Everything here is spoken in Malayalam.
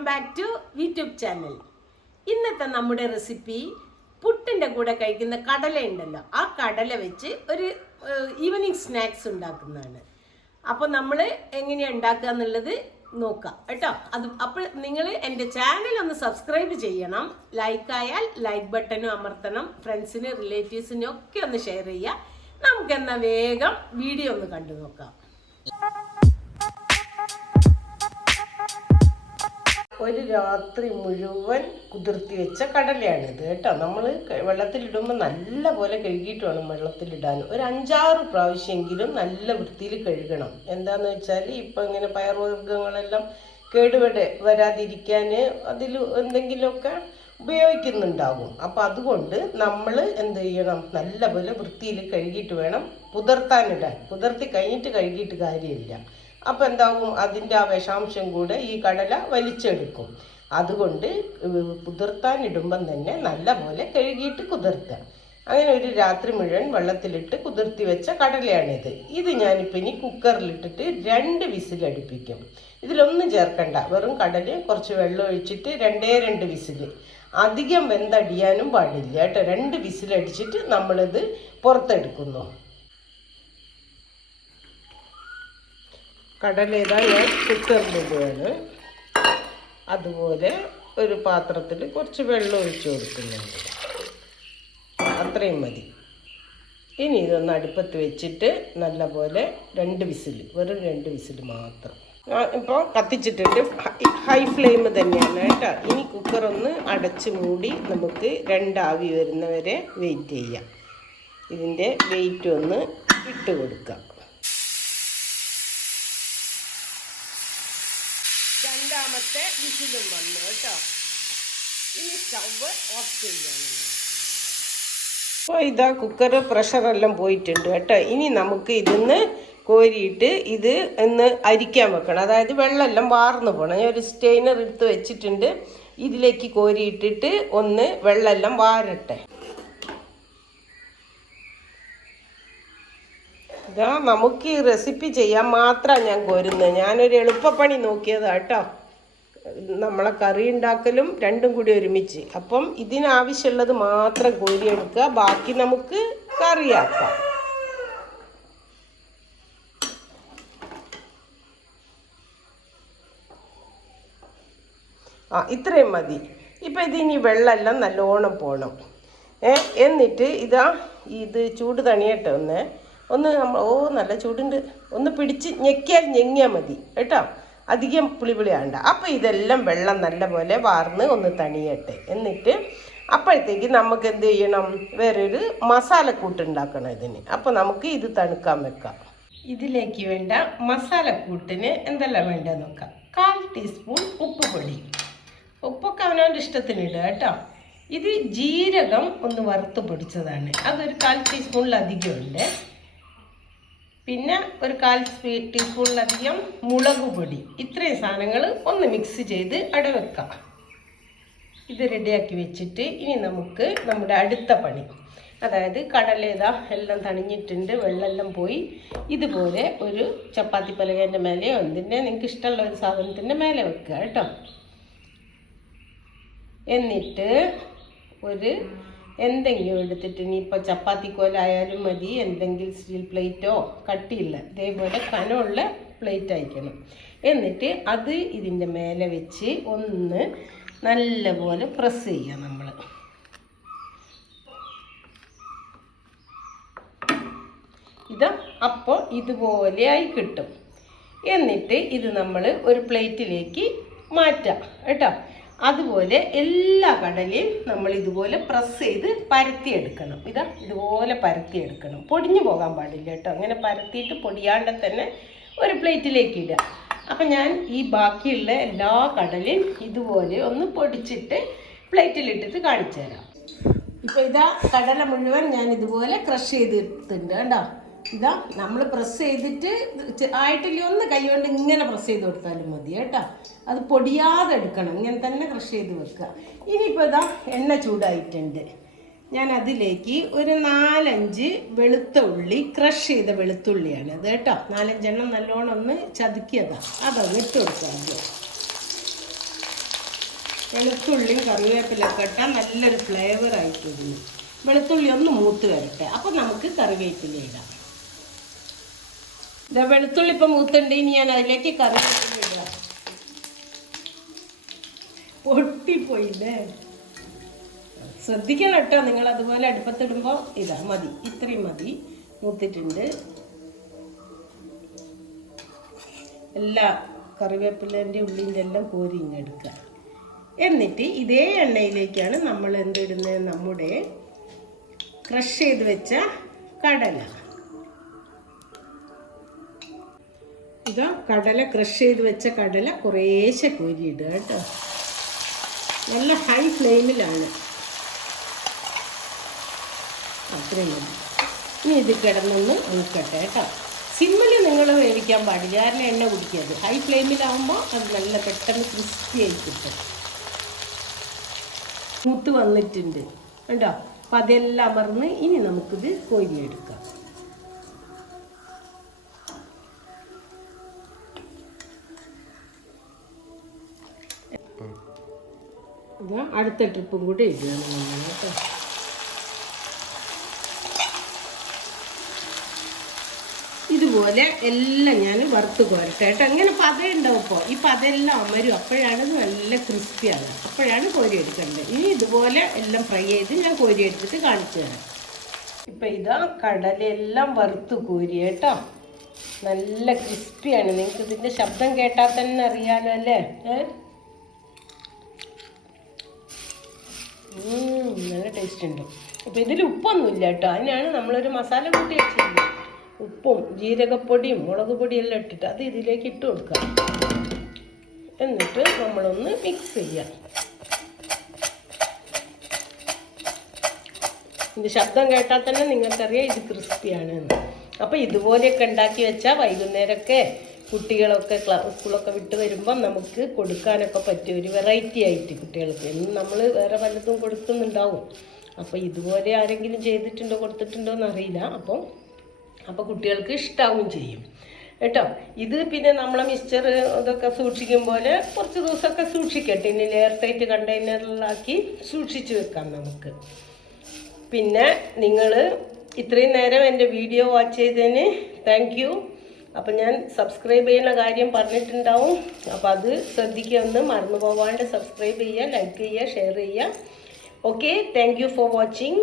Welcome back to YouTube channel. ഇന്നത്തെ നമ്മുടെ റെസിപ്പി പുട്ടിൻ്റെ കൂടെ കഴിക്കുന്ന കടല ഉണ്ടല്ലോ, ആ കടല വെച്ച് ഒരു ഈവനിങ് സ്നാക്സ് ഉണ്ടാക്കുന്നതാണ്. അപ്പോൾ നമ്മൾ എങ്ങനെയാണ് ഉണ്ടാക്കുക എന്നുള്ളത് നോക്കാം കേട്ടോ. അപ്പോൾ നിങ്ങൾ എൻ്റെ ചാനൽ ഒന്ന് സബ്സ്ക്രൈബ് ചെയ്യണം. ലൈക്കായാൽ ലൈക്ക് ബട്ടനും അമർത്തണം. ഫ്രണ്ട്സിന് റിലേറ്റീവ്സിനും ഒക്കെ ഒന്ന് ഷെയർ ചെയ്യുക. നമുക്കെന്നാൽ വേഗം വീഡിയോ ഒന്ന് കണ്ടു നോക്കാം. ഒരു രാത്രി മുഴുവൻ കുതിർത്തി വെച്ച കടലയാണിത് കേട്ടോ. നമ്മൾ വെള്ളത്തിലിടുമ്പോൾ നല്ല പോലെ കഴുകിയിട്ട് വേണം വെള്ളത്തിലിടാൻ. ഒരു 5-6 പ്രാവശ്യമെങ്കിലും നല്ല വൃത്തിയിൽ കഴുകണം. എന്താണെന്ന് വെച്ചാൽ ഇപ്പം ഇങ്ങനെ പയർവർഗ്ഗങ്ങളെല്ലാം വരാതിരിക്കാൻ അതിൽ എന്തെങ്കിലുമൊക്കെ ഉപയോഗിക്കുന്നുണ്ടാകും. അപ്പോൾ അതുകൊണ്ട് നമ്മൾ എന്ത് ചെയ്യണം, നല്ല പോലെ വൃത്തിയിൽ കഴുകിയിട്ട് വേണം പുതിർത്താനിടാൻ. പുതിർത്തി കഴിഞ്ഞിട്ട് കഴുകിയിട്ട് കാര്യമില്ല. അപ്പോൾ എന്താവും, അതിൻ്റെ ആ വിഷാംശം കൂടെ ഈ കടല വലിച്ചെടുക്കും. അതുകൊണ്ട് കുതിർത്താനിടുമ്പം തന്നെ നല്ല പോലെ കഴുകിയിട്ട് കുതിർത്തുക. അങ്ങനെ ഒരു രാത്രി മുഴുവൻ വെള്ളത്തിലിട്ട് കുതിർത്തി വെച്ച കടലയാണിത്. ഇത് ഞാനിപ്പോൾ ഇനി കുക്കറിലിട്ടിട്ട് 2 വിസിലടുപ്പിക്കും. ഇതിലൊന്നും ചേർക്കണ്ട, വെറും കടലയും കുറച്ച് വെള്ളം ഒഴിച്ചിട്ട് 2 വിസിൽ. അധികം വെന്തടിയാനും പാടില്ല കേട്ടോ. 2 വിസിലടിച്ചിട്ട് നമ്മളിത് പുറത്തെടുക്കുന്നു. കടല ഇതാ ഞാൻ കുക്കറിലിടുകയാണ്. അതുപോലെ ഒരു പാത്രത്തിൽ കുറച്ച് വെള്ളം ഒഴിച്ച് കൊടുക്കുന്നുണ്ട്. അത്രയും മതി. ഇനി ഇതൊന്ന് അടുപ്പത്ത് വെച്ചിട്ട് നല്ലപോലെ 2 വിസിൽ, വെറും 2 വിസിൽ മാത്രം. ഇപ്പോൾ കത്തിച്ചിട്ടുണ്ട്, ഹൈ ഫ്ലെയിം തന്നെയാണ് കേട്ടോ. ഇനി കുക്കറൊന്ന് അടച്ച് മൂടി നമുക്ക് 2 ആവി വരുന്നവരെ വെയിറ്റ് ചെയ്യാം. ഇതിൻ്റെ വെയിറ്റ് ഒന്ന് ഇട്ട് കൊടുക്കാം. 2ാമത്തെ വിസിലും വന്നു കേട്ടോ. ഇനി സ്റ്റവ് ഓഫ് ചെയ്യാണ്. അപ്പോൾ ഇതാ കുക്കർ പ്രഷറെല്ലാം പോയിട്ടുണ്ട് കേട്ടോ. ഇനി നമുക്ക് ഇതിന്ന് കോരിയിട്ട് ഇത് ഒന്ന് അരിക്കാൻ വെക്കണം. അതായത് വെള്ളമെല്ലാം വാർന്നു പോകണം. ഞാൻ ഒരു സ്റ്റെയിനർ എടുത്ത് വെച്ചിട്ടുണ്ട്. ഇതിലേക്ക് കോരിയിട്ടിട്ട് ഒന്ന് വെള്ളമെല്ലാം വാരട്ടെ. ഇതാ നമുക്ക് ഈ റെസിപ്പി ചെയ്യാൻ മാത്രമാണ് ഞാൻ കോരുന്നത്. ഞാനൊരു എളുപ്പപ്പണി നോക്കിയത് കേട്ടോ. നമ്മളെ കറി ഉണ്ടാക്കലും രണ്ടും കൂടി ഒരുമിച്ച്. അപ്പം ഇതിനാവശ്യമുള്ളത് മാത്രം കോരിയെടുക്കുക, ബാക്കി നമുക്ക് കറിയാക്കാം. ഇത്രയും മതി. ഇപ്പം ഇതിനി വെള്ളമെല്ലാം നല്ലോണം പോകണം. എന്നിട്ട് ഇതാ ഇത് ചൂട് തണിയട്ടെ ഒന്ന് നമ്മൾ നല്ല ചൂടുണ്ട്. ഒന്ന് പിടിച്ച് ഞെങ്ങിയാൽ മതി കേട്ടോ. അധികം പുളിപുളി ആണ്ട. അപ്പോൾ ഇതെല്ലാം വെള്ളം നല്ലപോലെ വാർന്ന് ഒന്ന് തണിയട്ടെ. എന്നിട്ട് അപ്പോഴത്തേക്ക് നമുക്ക് എന്ത് ചെയ്യണം, വേറൊരു മസാലക്കൂട്ട് ഉണ്ടാക്കണം ഇതിന്. അപ്പോൾ നമുക്ക് ഇത് തണുക്കാൻ വെക്കാം. ഇതിലേക്ക് വേണ്ട മസാലക്കൂട്ടിന് എന്തെല്ലാം വേണ്ടതെന്ന് നോക്കാം. 1/4 ടീസ്പൂൺ ഉപ്പുപൊടി. ഉപ്പൊക്കെ അവനവൻ്റെ ഇഷ്ടത്തിന് ഇടുക കേട്ടോ. ഇത് ജീരകം ഒന്ന് വറുത്ത് പൊടിച്ചതാണ്, അതൊരു 1/4 ടീസ്പൂണിലധികം ഉണ്ട്. പിന്നെ ഒരു 1/4 ടീസ്പൂണിലധികം മുളക് പൊടി. ഇത്രയും സാധനങ്ങൾ ഒന്ന് മിക്സ് ചെയ്ത് അടവെക്കാം. ഇത് റെഡിയാക്കി വെച്ചിട്ട് ഇനി നമുക്ക് നമ്മുടെ അടുത്ത പണി, അതായത് കടലേത എല്ലാം തണിഞ്ഞിട്ടുണ്ട്, വെള്ളമെല്ലാം പോയി. ഇതുപോലെ ഒരു ചപ്പാത്തി പലകേൻ്റെ മേലെയോ എന്തിൻ്റെ നിങ്ങൾക്ക് ഇഷ്ടമുള്ള ഒരു സാധനത്തിൻ്റെ മേലെ വെക്കുക കേട്ടോ. എന്നിട്ട് ഒരു എന്തെങ്കിലും എടുത്തിട്ട്, ഇനിയിപ്പോൾ ചപ്പാത്തിക്കോലായാലും മതി, എന്തെങ്കിലും സ്റ്റീൽ പ്ലേറ്റോ കട്ടിയില്ല ഇതേപോലെ കനമുള്ള പ്ലേറ്റ് അയക്കണം. എന്നിട്ട് അത് ഇതിൻ്റെ മേലെ വെച്ച് ഒന്ന് നല്ലപോലെ പ്രസ് ചെയ്യാം നമ്മൾ. ഇത് അപ്പോൾ ഇതുപോലെയായി കിട്ടും. എന്നിട്ട് ഇത് നമ്മൾ ഒരു പ്ലേറ്റിലേക്ക് മാറ്റാം കേട്ടോ. അതുപോലെ എല്ലാ കടലയും നമ്മൾ ഇതുപോലെ പ്രസ് ചെയ്ത് പരത്തിയെടുക്കണം. ഇതുപോലെ പരത്തിയെടുക്കണം. പൊടിഞ്ഞു പോകാൻ പാടില്ല കേട്ടോ. അങ്ങനെ പരത്തിയിട്ട് പൊടിയാണ്ട് തന്നെ ഒരു പ്ലേറ്റിലേക്ക് ഇടുക. അപ്പം ഞാൻ ഈ ബാക്കിയുള്ള എല്ലാ കടലയും ഇതുപോലെ ഒന്ന് പൊടിച്ചിട്ട് പ്ലേറ്റിലിട്ടിട്ട് കാണിച്ചു തരാം. ഇപ്പോൾ കടല മുഴുവൻ ഞാൻ ഇതുപോലെ ക്രഷ് ചെയ്തിട്ടുണ്ട് കേട്ടോ. നമ്മൾ പ്രസ് ചെയ്തിട്ട് ആയിട്ടില്ല, ഒന്ന് കൈ കൊണ്ട് ഇങ്ങനെ പ്രസ് ചെയ്ത് കൊടുത്താലും മതി കേട്ടോ. അത് പൊടിയാതെ എടുക്കണം, ഇങ്ങനെ തന്നെ ക്രഷ് ചെയ്ത് വെക്കുക. ഇനിയിപ്പോൾ എണ്ണ ചൂടായിട്ടുണ്ട്. ഞാൻ അതിലേക്ക് ഒരു 4-5 വെളുത്ത ഉള്ളി, ക്രഷ് ചെയ്ത വെളുത്തുള്ളിയാണ് അത് കേട്ടോ. 4-5 എണ്ണം നല്ലോണം ഒന്ന് ചതുക്കിയതാണ്, അതൊന്ന് ഇട്ട് കൊടുക്കാം. വെളുത്തുള്ളിയും കറിവേപ്പിലൊക്കെ ഇട്ടാൽ നല്ലൊരു ഫ്ലേവർ ആയിട്ട് വരുന്നു. വെളുത്തുള്ളി ഒന്ന് മൂത്ത് വരട്ടെ, അപ്പം നമുക്ക് കറിവേപ്പില ഇടാം. ഇതാ വെളുത്തുള്ളി ഇപ്പം മൂത്തുണ്ട്, ഇനി ഞാൻ അതിലേക്ക് കറിവേപ്പില ഇടാം. പൊട്ടിപ്പോയില്ലേ, ശ്രദ്ധിക്കണം കേട്ടോ നിങ്ങൾ. അതുപോലെ അടുപ്പത്തിടുമ്പോൾ ഇതാ മതി, ഇത്രയും മതി. മൂത്തിട്ടുണ്ട്. എല്ലാ കറിവേപ്പിലേൻ്റെ ഉള്ളിൻ്റെ എല്ലാം കോരിഞ്ഞെടുക്കുക. എന്നിട്ട് ഇതേ എണ്ണയിലേക്കാണ് നമ്മൾ എന്തിടുന്നത്, നമ്മുടെ ക്രഷ് ചെയ്ത് വെച്ച കടല. ഇതാ കടല, ക്രഷ് ചെയ്ത് വെച്ച കടല കുറേശ്ശെ കോരിയിടുക കേട്ടോ. നല്ല ഹൈ ഫ്ലെയിമിലാണ്, അത്രയും മതി. ഇനി ഇത് കിടന്നൊന്ന് മൂക്കട്ടെ കേട്ടോ. സിമ്മിൽ നിങ്ങൾ വേവിക്കാൻ പാടില്ല, കാരണം എണ്ണ കുടിക്കരുത്. ഹൈ ഫ്ലെയിമിലാവുമ്പോൾ അത് നല്ല പെട്ടെന്ന് ക്രിസ്പി ആയി കിട്ടും. മൂത്ത് വന്നിട്ടുണ്ട് കേട്ടോ. അപ്പം അതെല്ലാം അമർന്ന് ഇനി നമുക്കിത് കോരിയെടുക്കാം. ഇതാ അടുത്ത ട്രിപ്പും കൂടി ഇടുകയാണ് നമ്മൾ കേട്ടോ. ഇതുപോലെ എല്ലാം ഞാൻ വറുത്ത് കോരട്ടെ കേട്ടോ. അങ്ങനെ പത ഉണ്ടാവും. ഇപ്പോൾ ഈ പതെല്ലാം അമരും, അപ്പോഴാണ് നല്ല ക്രിസ്പിയാണ്, അപ്പോഴാണ് കോരി എടുക്കേണ്ടത്. ഇനി ഇതുപോലെ എല്ലാം ഫ്രൈ ചെയ്ത് ഞാൻ കോരി എടുത്തിട്ട് കാണിച്ചു തരാം. ഇപ്പം ഇതാ കടലെല്ലാം വറുത്ത് കോരി കേട്ടോ. നല്ല ക്രിസ്പിയാണ്. നിങ്ങൾക്ക് ഇതിൻ്റെ ശബ്ദം കേട്ടാൽ തന്നെ അറിയാലോ അല്ലേ. നല്ല ടേസ്റ്റ് ഉണ്ട്. ഇപ്പം ഇതിൽ ഉപ്പൊന്നുമില്ല കേട്ടോ, അതിനാണ് നമ്മളൊരു മസാല കൂട്ടി വെച്ചിട്ടുണ്ട്. ഉപ്പും ജീരകപ്പൊടിയും മുളക് പൊടിയും എല്ലാം ഇട്ടിട്ട് അത് ഇതിലേക്ക് ഇട്ട് കൊടുക്കാം. എന്നിട്ട് നമ്മളൊന്ന് മിക്സ് ചെയ്യാം. ഇതിൻ്റെ ശബ്ദം കേട്ടാൽ തന്നെ നിങ്ങൾക്കറിയാം ഇത് ക്രിസ്പിയാണ് എന്ന്. അപ്പോൾ ഇതുപോലെയൊക്കെ ഉണ്ടാക്കി വെച്ചാൽ വൈകുന്നേരമൊക്കെ കുട്ടികളൊക്കെ സ്കൂളൊക്കെ വിട്ട് വരുമ്പം നമുക്ക് കൊടുക്കാനൊക്കെ പറ്റും. ഒരു വെറൈറ്റി ആയിട്ട് കുട്ടികൾക്ക്. എന്നും നമ്മൾ വേറെ പലതും കൊടുക്കുന്നുണ്ടാവും. അപ്പോൾ ഇതുപോലെ ആരെങ്കിലും ചെയ്തിട്ടുണ്ടോ കൊടുത്തിട്ടുണ്ടോ എന്നറിയില്ല. അപ്പോൾ കുട്ടികൾക്ക് ഇഷ്ടാവും ചെയ്യും കേട്ടോ. ഇത് പിന്നെ നമ്മളെ മിക്സ്ചർ ഇതൊക്കെ സൂക്ഷിക്കും പോലെ കുറച്ച് ദിവസമൊക്കെ സൂക്ഷിക്കട്ടെ. ഇനി എയർ ടൈറ്റ് കണ്ടെയ്നറിലാക്കി സൂക്ഷിച്ച് വെക്കാം നമുക്ക്. പിന്നെ നിങ്ങൾ ഇത്രയും നേരം എൻ്റെ വീഡിയോ വാച്ച് ചെയ്തതിന് താങ്ക് യു. അപ്പം ഞാൻ സബ്സ്ക്രൈബ് ചെയ്യുന്ന കാര്യം പറഞ്ഞിട്ടുണ്ടാവും. അപ്പോൾ അത് ശ്രദ്ധിക്കുക, ഒന്ന് മറന്നു പോവാണ്ട് സബ്സ്ക്രൈബ് ചെയ്യുക, ലൈക്ക് ചെയ്യുക, ഷെയർ ചെയ്യുക. Okay, thank you for watching.